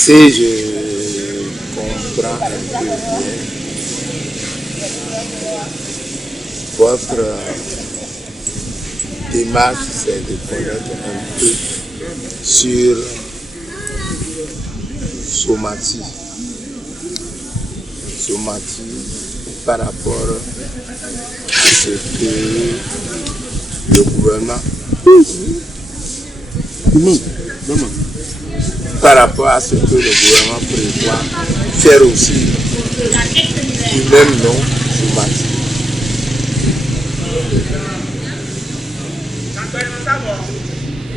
Si je comprends un peu bien votre démarche, c'est de connaître un peu sur Somati. Somati par rapport à ce que le gouvernement par rapport à ce que le gouvernement prévoit faire aussi du même nom Somati.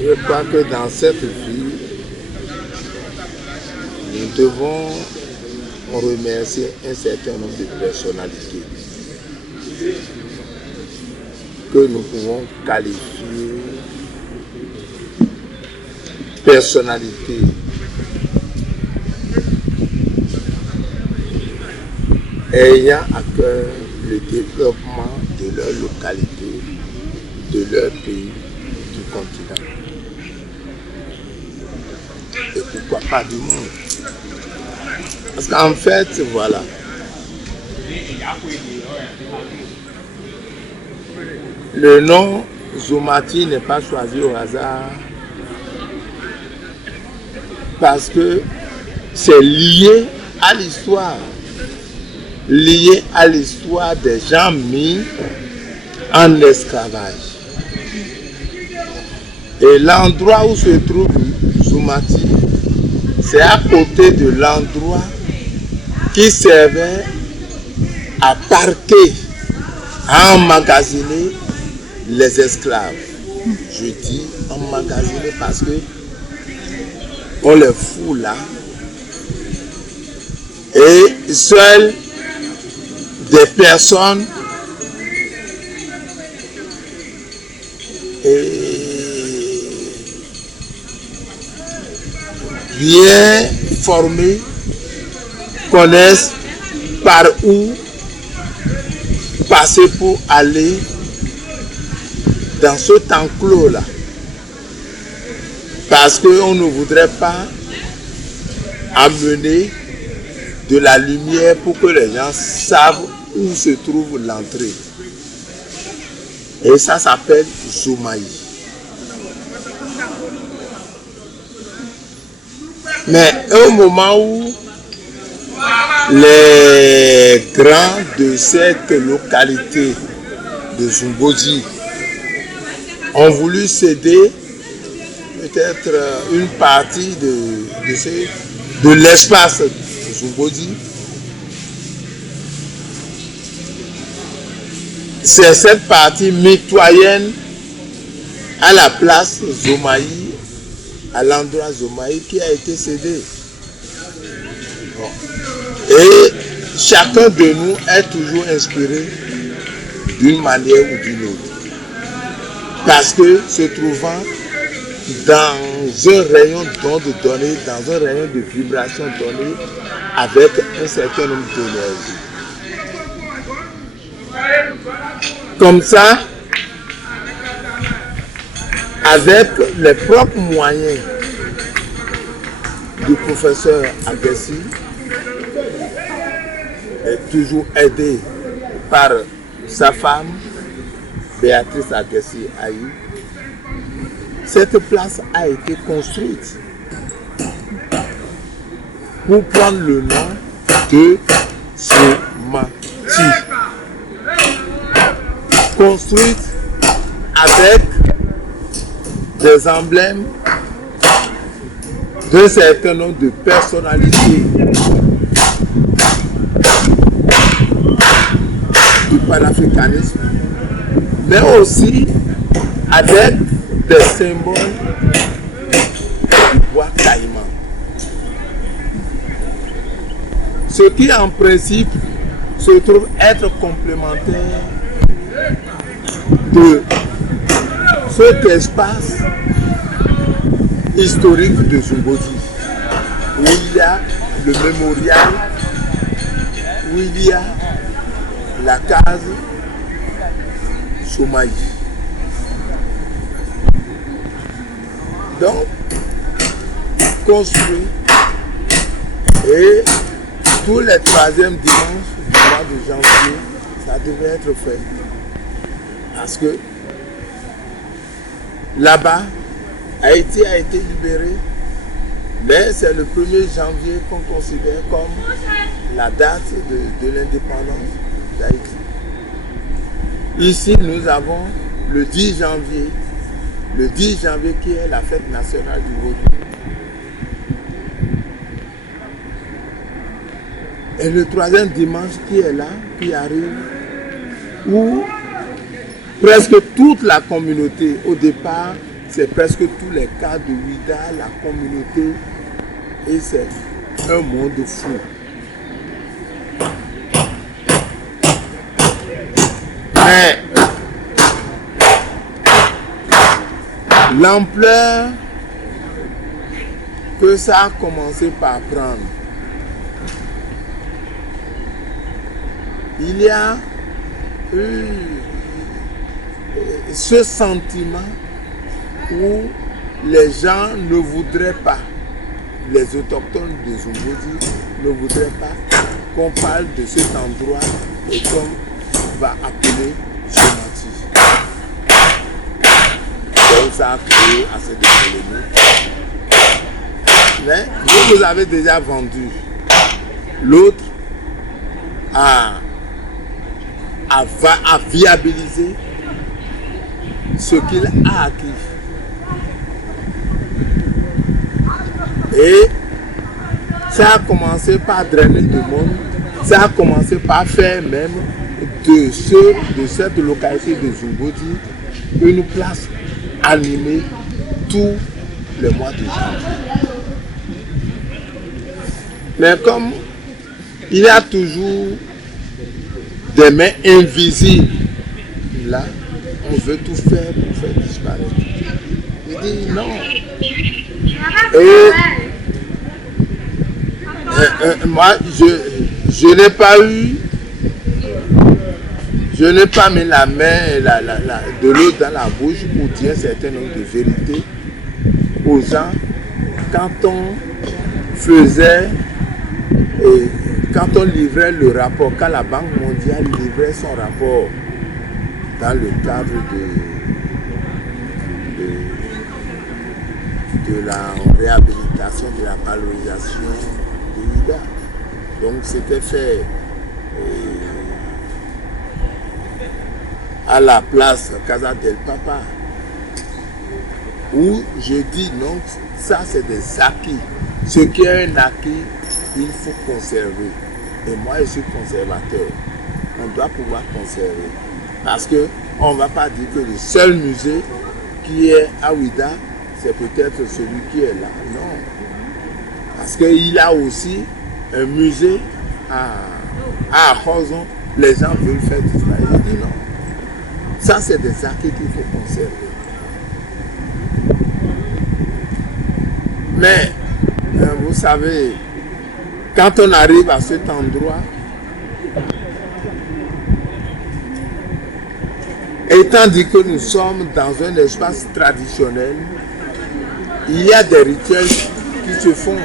Je crois que dans cette vie, nous devons remercier un certain nombre de personnalités que nous pouvons qualifier personnalités ayant à cœur le développement de leur localité, de leur pays, du continent. Et pourquoi pas du monde? Parce qu'en fait, voilà, le nom Somati n'est pas choisi au hasard parce que c'est lié à l'histoire des gens mis en esclavage. Et l'endroit où se trouve Somati, c'est à côté de l'endroit qui servait à parquer, à emmagasiner les esclaves. Je dis emmagasiner parce que on les fout là et seules des personnes bien formées connaissent par où passer pour aller dans cet enclos là, parce qu'on ne voudrait pas amener de la lumière pour que les gens savent où se trouve l'entrée. Et ça s'appelle Zomaï. Mais au moment où les grands de cette localité de Zumbodji ont voulu céder peut-être une partie de l'espace de Zumbodji, c'est cette partie mitoyenne à la place Zomaï, à l'endroit Zomaï qui a été cédé. Bon. Et chacun de nous est toujours inspiré d'une manière ou d'une autre. Parce que se trouvant dans un rayon d'onde donné, dans un rayon de vibration donné, avec un certain nombre d'énergie. Comme ça, avec les propres moyens du professeur Agassi, toujours aidé par sa femme, Béatrice Agassi Aïe, cette place a été construite pour prendre le nom de Somati. Construite avec des emblèmes d'un certain nombre de personnalités du panafricanisme, mais aussi avec des symboles du bois caïman. Ce qui en principe se trouve être complémentaire de cet espace historique de Zumbodji, où il y a le mémorial, où il y a la case Somaï. Donc, construit Et tous les troisièmes dimanches du mois de janvier, ça devait être fait. Parce que là-bas, Haïti a été libéré, mais c'est le 1er janvier qu'on considère comme la date de l'indépendance d'Haïti. Ici, nous avons le 10 janvier. Le 10 janvier qui est la fête nationale du vaudou. Et le troisième dimanche qui est là, qui arrive, où presque toute la communauté, au départ, c'est presque tous les cas de Ouida, la communauté, et c'est un monde fou. Mais l'ampleur que ça a commencé par prendre, il y a eu ce sentiment où les gens ne voudraient pas, les autochtones de Zumbodi ne voudraient pas qu'on parle de cet endroit et qu'on va appeler Chomati. Donc ça a créé assez de polémiques. Mais vous avez déjà vendu. L'autre a viabilisé ce qu'il a acquis. Et ça a commencé par drainer le monde, ça a commencé par faire même de cette localité de Zumbodi une place animée tous les mois de janvier. Mais comme il y a toujours des mains invisibles, là, on veut tout faire pour faire disparaître. Il dit non. Et moi, je n'ai pas eu, je n'ai pas mis la main, de l'eau dans la bouche pour dire un certain nombre de vérités aux gens quand on faisait, quand on livrait le rapport, quand la Banque mondiale livrait son rapport dans le cadre de la réhabilitation, de la valorisation de l'IDA. Donc c'était fait à la place Casa del Papa, où je dis non, ça c'est des acquis. Ce qui est un acquis, il faut conserver. Et moi je suis conservateur. On doit pouvoir conserver. Parce qu'on ne va pas dire que le seul musée qui est à Ouida, c'est peut-être celui qui est là. Non. Parce qu'il y a aussi un musée à Arhozon. Les gens veulent faire disparaître. Je dis non. Ça, c'est des acquis qu'il faut conserver. Mais, vous savez, quand on arrive à cet endroit, étant dit que nous sommes dans un espace traditionnel, il y a des rituels qui se font,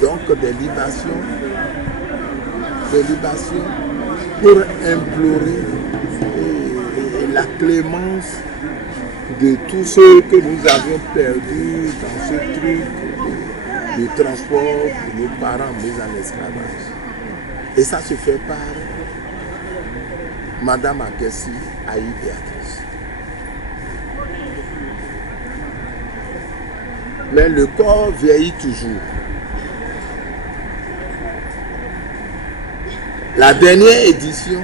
donc des libations pour implorer la clémence de tous ceux que nous avions perdus dans ce truc de transport de nos parents mis en esclavage. Et ça se fait par Madame Aguessi Aïe Béatrice. Mais le corps vieillit toujours. La dernière édition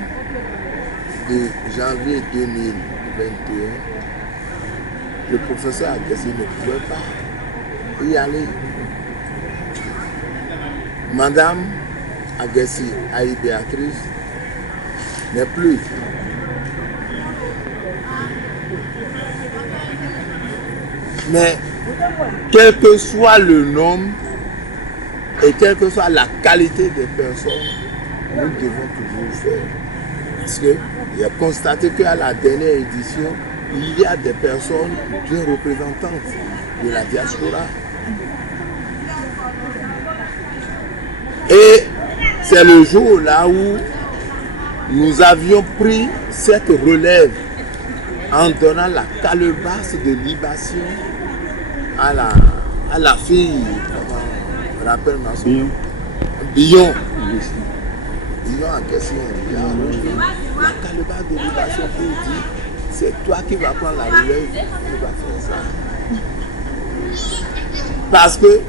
de janvier 2021, le professeur Aguessi ne pouvait pas y aller. Madame Aguessi Aïe Béatrice n'est plus. Mais quel que soit le nombre et quelle que soit la qualité des personnes, nous devons toujours faire. Parce que j'ai constaté qu'à la dernière édition, il y a des personnes bien représentantes de la diaspora. Et c'est le jour là où nous avions pris cette relève en donnant la calebasse de libation à la fille, rappelle-moi son nom. Billon. Billon en question. La calebasse de libation pour dire, c'est toi qui vas prendre la relève, qui va faire ça. Parce que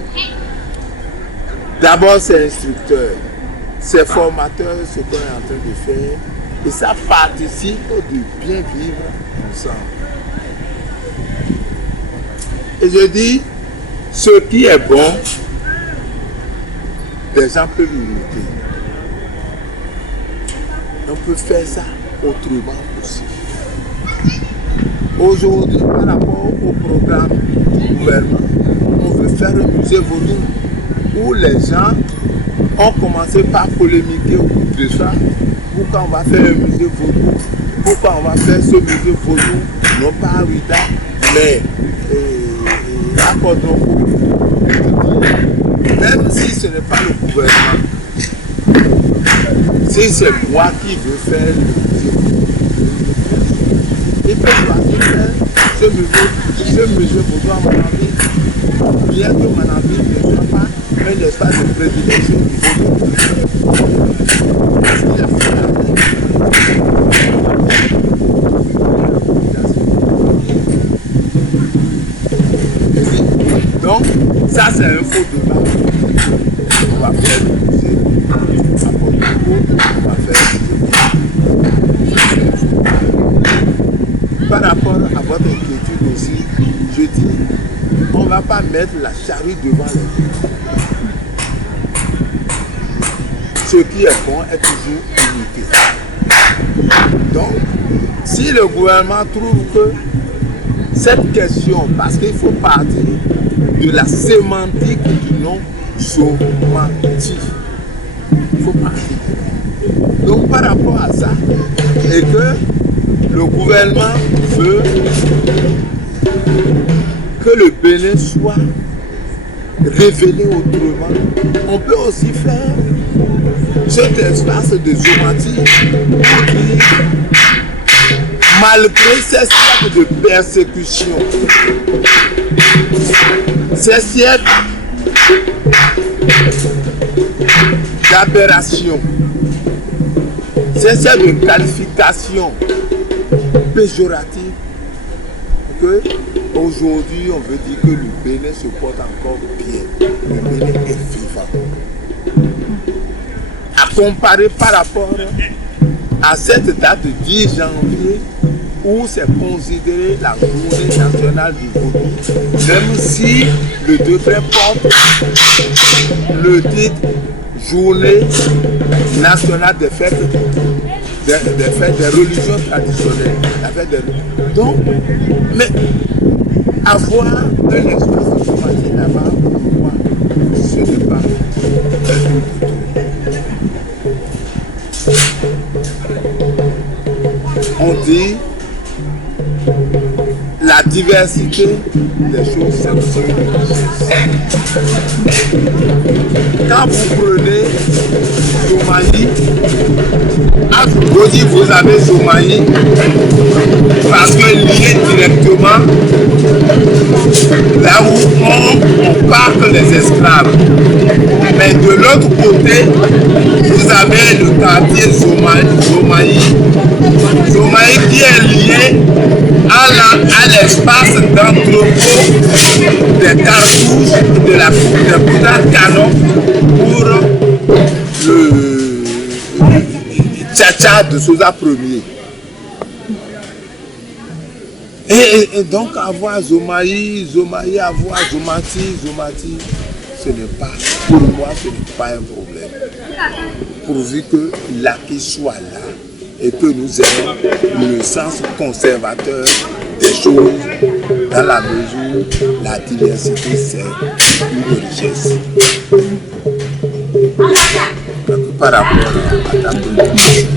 d'abord c'est instructeur, c'est formateur, ce qu'on est en train de faire, et ça participe du bien vivre ensemble. Et je dis, ce qui est bon, les gens peuvent l'imiter. On peut faire ça autrement aussi. Aujourd'hui, par rapport au programme du gouvernement, on veut faire un musée vaudou où les gens ont commencé par polémiquer autour de ça. Pourquoi on va faire un musée vaudou? Pourquoi on va faire ce musée vaudou? Non pas à Ouida, mais à Kodongo. Même si ce n'est pas le gouvernement, si c'est moi qui veux faire le musée vaudou, il peut choisir faire ce musée vaudou à Manambi, bien que Manambi ne soit pas un espace de prédilection du vaudou. Parce qu'il a fait la donc, ça c'est un faux débat. On va faire le musée à Porto, on va faire le musée. Par rapport à votre inquiétude aussi, je dis, on ne va pas mettre la charrue devant les bœufs. Ce qui est bon est toujours limité. Donc, si le gouvernement trouve que cette question, parce qu'il faut partir de la sémantique du nom Zomati, il faut partir. Donc, par rapport à ça, et que le gouvernement veut que le Bénin soit révélé autrement, on peut aussi faire cet espace de Zomati qui, malgré ces siècles de persécution, ces siècles d'aberration, ces siècles de qualification péjorative, que aujourd'hui on veut dire que le Bénin se porte encore bien, le Bénin est vivant. À comparer par rapport à cette date de 10 janvier où c'est considéré la journée nationale du vaudou, même si le décret porte le titre journée nationale des fêtes, des religions traditionnelles. Donc, mais avoir un espace de formation là-bas, pour moi, ce n'est pas on dit la diversité des choses, c'est aussi une richesse. Quand vous prenez Zomaï, à Goudi, vous avez Zomaï, parce que lié directement là où on parle les esclaves. Mais de l'autre côté, vous avez le quartier Zomaï qui est lié à l'espace d'entrepôt des cartouches des poudres à canon pour le Tchatcha de Sousa Ier. Et donc avoir Zomaï, avoir Zomati, ce n'est pas, pour moi, ce n'est pas un problème. Pourvu que l'acquis soit là et que nous ayons le sens conservateur des choses dans la mesure où la diversité c'est une richesse. Par rapport à ta politique.